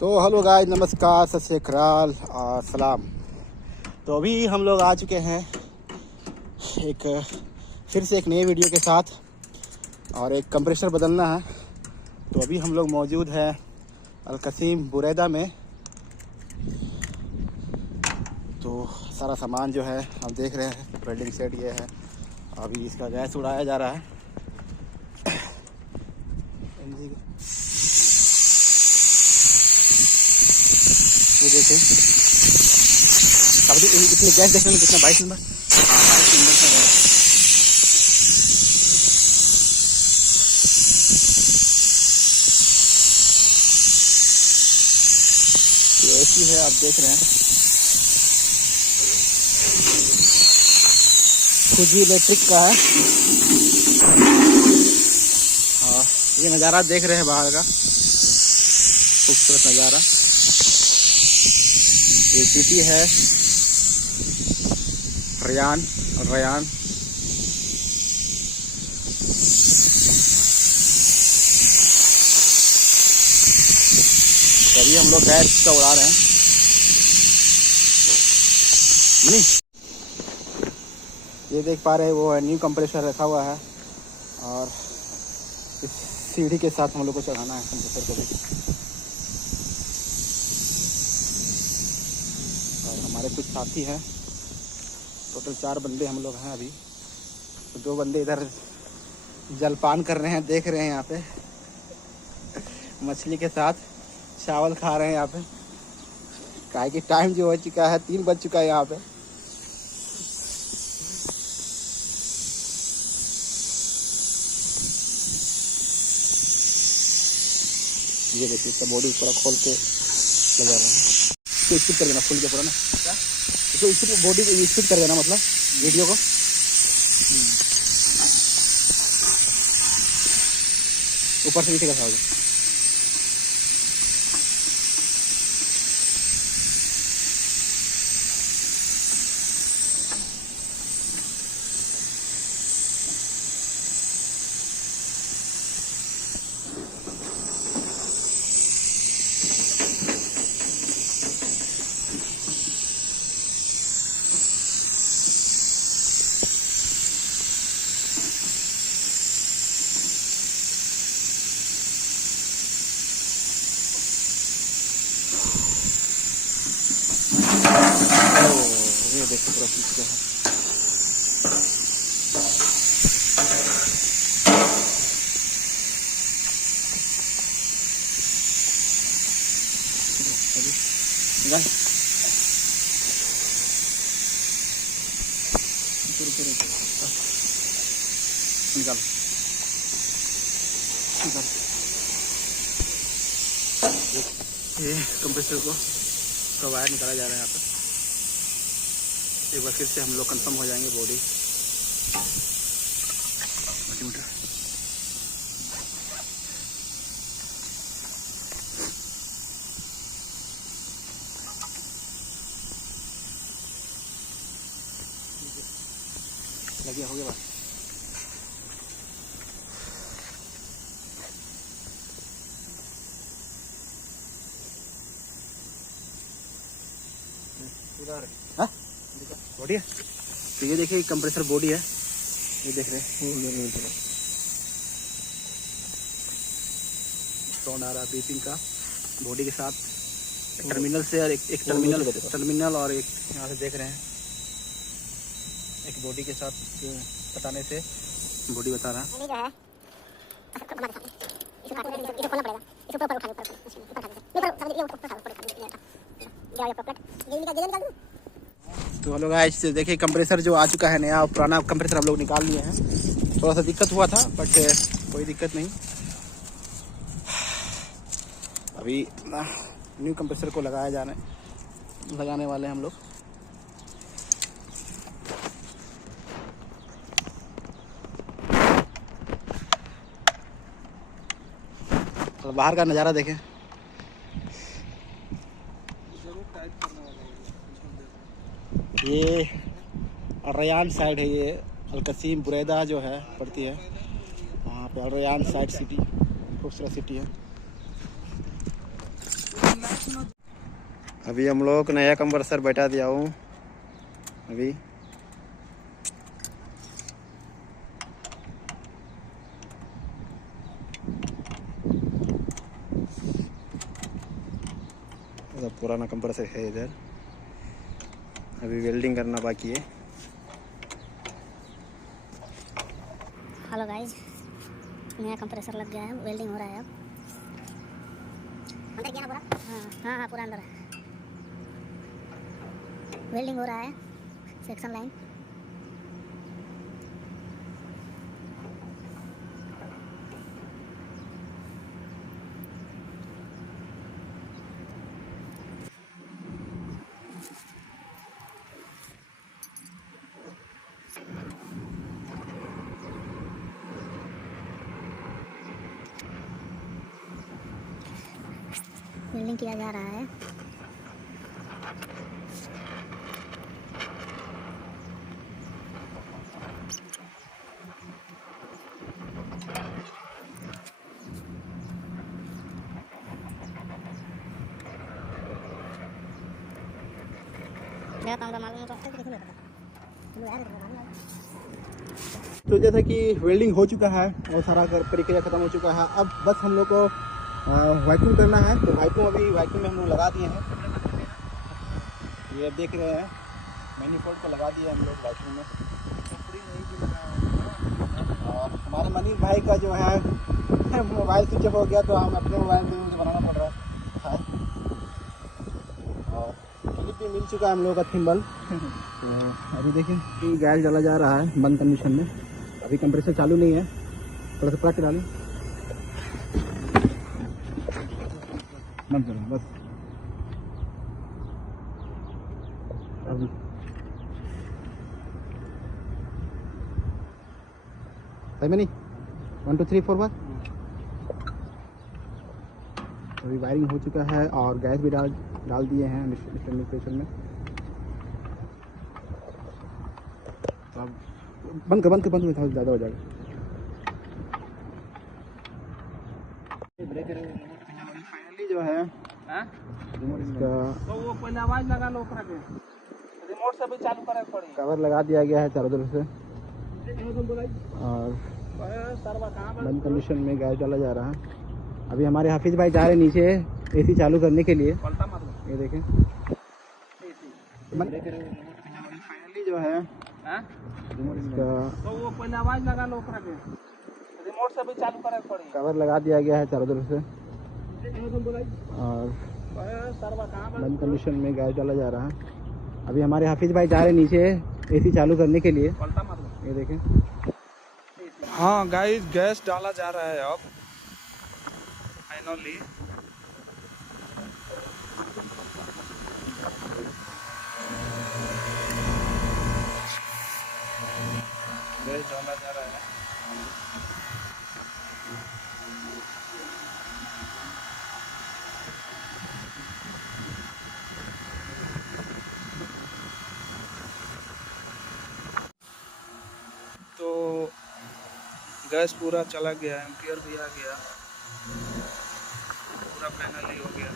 तो hello guys, नमस्कार, सत श्री अकाल और सलाम। तो अभी हम लोग आ चुके हैं फिर से एक नए वीडियो के साथ, और एक कंप्रेसर बदलना है। तो अभी हम लोग मौजूद है अलकसीम बुरैदा में। तो सारा सामान जो है हम देख रहे हैं, वेल्डिंग सेट ये है। अभी इसका गैस उड़ाया जा रहा है। ये देखें, अभी इसमें गैस देखने में कितना 22 नंबर, हाँ 22 नंबर का है। ये ऐसी है, आप देख रहे हैं, फुजी इलेक्ट्रिक का है। हाँ, ये नज़ारा देख रहे हैं बाहर का, खूबसूरत नज़ारा। ये सिटी है रयान। अभी हम लोग गैस का उड़ा रहे हैं। ये देख पा रहे हैं, वो है न्यू कंप्रेसर रखा हुआ है, और इस सीढ़ी के साथ हम लोग को चढ़ाना है कंप्रेसर को भी। और हमारे कुछ साथी हैं, टोटल 4 बंदे हम लोग हैं अभी। तो 2 बंदे इधर जलपान कर रहे हैं, देख रहे हैं यहाँ पे मछली के साथ चावल खा रहे हैं यहाँ पे। काहे कि टाइम जो हो चुका है, 3 बज चुका है यहाँ पे। ये देखिए, इसका बॉडी पूरा खोल के लगा रहे हैं। इसको स्पीड कर देना फुल के पूरा ना, इसको स्पीड, बॉडी को स्पीड कर देना, मतलब वीडियो को। ऊपर से नीचे कैसा होगा। ये देखो पूरा खींच गया है। निकाल ये कंप्रेसर का वायर निकाला जा रहा है यहाँ पर। एक बार फिर से हम लोग कंफर्म हो जाएंगे बॉडी मल्टीमीटर। लगे हो गया बात। हाँ बॉडी है। तो ये देखिए, कंप्रेसर बॉडी है, ये देख रहे हैं। साउंड आ रहा है बीपिंग का बॉडी के साथ। टर्मिनल से और एक टर्मिनल और एक यहाँ से देख रहे हैं, एक बॉडी के साथ बताने से बॉडी बता रहा है। तो हेलो गाइस, देखिए कंप्रेसर जो आ चुका है नया और पुराना कंप्रेसर हम लोग निकाल लिए हैं। थोड़ा सा दिक्कत हुआ था, बट कोई दिक्कत नहीं। अभी न्यू कंप्रेसर को लगाने वाले हैं हम लोग। तो बाहर का नज़ारा देखें। ये रयान साइड है, ये अलकसीम बुरैदा जो है पड़ती है वहाँ पे। रयान साइड सिटी, खूबसूरत सिटी है। अभी हम लोग नया कंप्रेसर बैठा दिया हूँ अभी। पुराना कंप्रेसर है इधर, अभी वेल्डिंग करना बाकी है। हेलो गाइस, नया कंप्रेसर लग गया है, वेल्डिंग हो रहा है। अब अंदर गया ना पूरा? हाँ पूरा अंदर है, वेल्डिंग हो रहा है, सेक्शन लाइन। वेल्डिंग किया जा रहा है। तो जैसा कि वेल्डिंग हो चुका है और सारा प्रक्रिया खत्म हो चुका है, अब बस हम लोग को वाइपिंग करना है। तो वाइपिंग में हम लोग लगा दिए हैं, ये अब देख रहे हैं मैनीफोल्ड को लगा दिया हम लोग वाइपिंग में। और हमारे मनीष भाई का जो है मोबाइल स्विच ऑफ हो गया, तो हम अपने मोबाइल में मुझे बनाना पड़ रहा है। और क्लिप भी मिल चुका है हम लोग का थिम्बल। तो अभी देखिए गैस जला जा रहा है बंद कंडीशन में, अभी कंप्रेसर चालू नहीं है। थोड़ा सा पलट डालें, बंद करो बस। अभी सही में नहीं 1 2 3 4 बार अभी वायरिंग हो चुका है और गैस भी डाल दिए हैं प्रेशर में। तो अब बंद कर ज़्यादा हो जाएगा। फाइनली जो है इसका तो वो पहले आवाज लगा लो, रिमोट से भी चालू करे पड़ी। कवर लगा दिया गया है चारों तरफ से और बंद कंडीशन में गैस डाला जा रहा है। अभी हमारे हाफिज भाई जा रहे हैं नीचे एसी चालू करने के लिए। ये देखें फाइनली जो है इसका तो वो पहले आवाज लगा लो, रिमोट से भी चालू करे पड़ी। कवर लगा दिया गया है चारों तरफ से और बंद कंडीशन में गैस डाला जा रहा है। अभी हमारे हाफिज भाई जा रहे हैं नीचे एसी चालू करने के लिए। ये देखें हाँ गाइस, गैस डाला जा रहा है अब फाइनली। गैस डाला जा रहा है। तो गैस पूरा चला गया, एम्पियर भी आ गया, पूरा पैनल ही हो गया।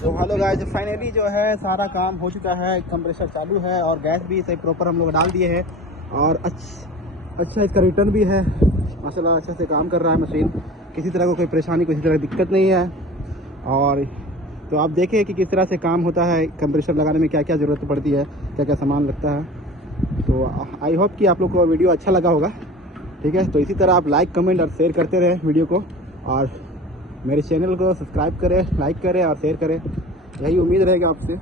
तो हेलो गाइस, फाइनली जो है सारा काम हो चुका है, कंप्रेसर चालू है और गैस भी सही प्रॉपर हम लोग डाल दिए हैं और अच्छा इसका रिटर्न भी है माशाल्लाह। अच्छे से काम कर रहा है मशीन, किसी तरह को कोई परेशानी किसी तरह की दिक्कत नहीं है। और तो आप देखें कि किस तरह से काम होता है, कंप्रेसर लगाने में क्या क्या ज़रूरत पड़ती है, क्या क्या सामान लगता है। तो आई होप कि आप लोग को वीडियो अच्छा लगा होगा। ठीक है, तो इसी तरह आप लाइक कमेंट और शेयर करते रहें वीडियो को, और मेरे चैनल को सब्सक्राइब करें, लाइक करें और शेयर करें। यही उम्मीद रहेगा आपसे।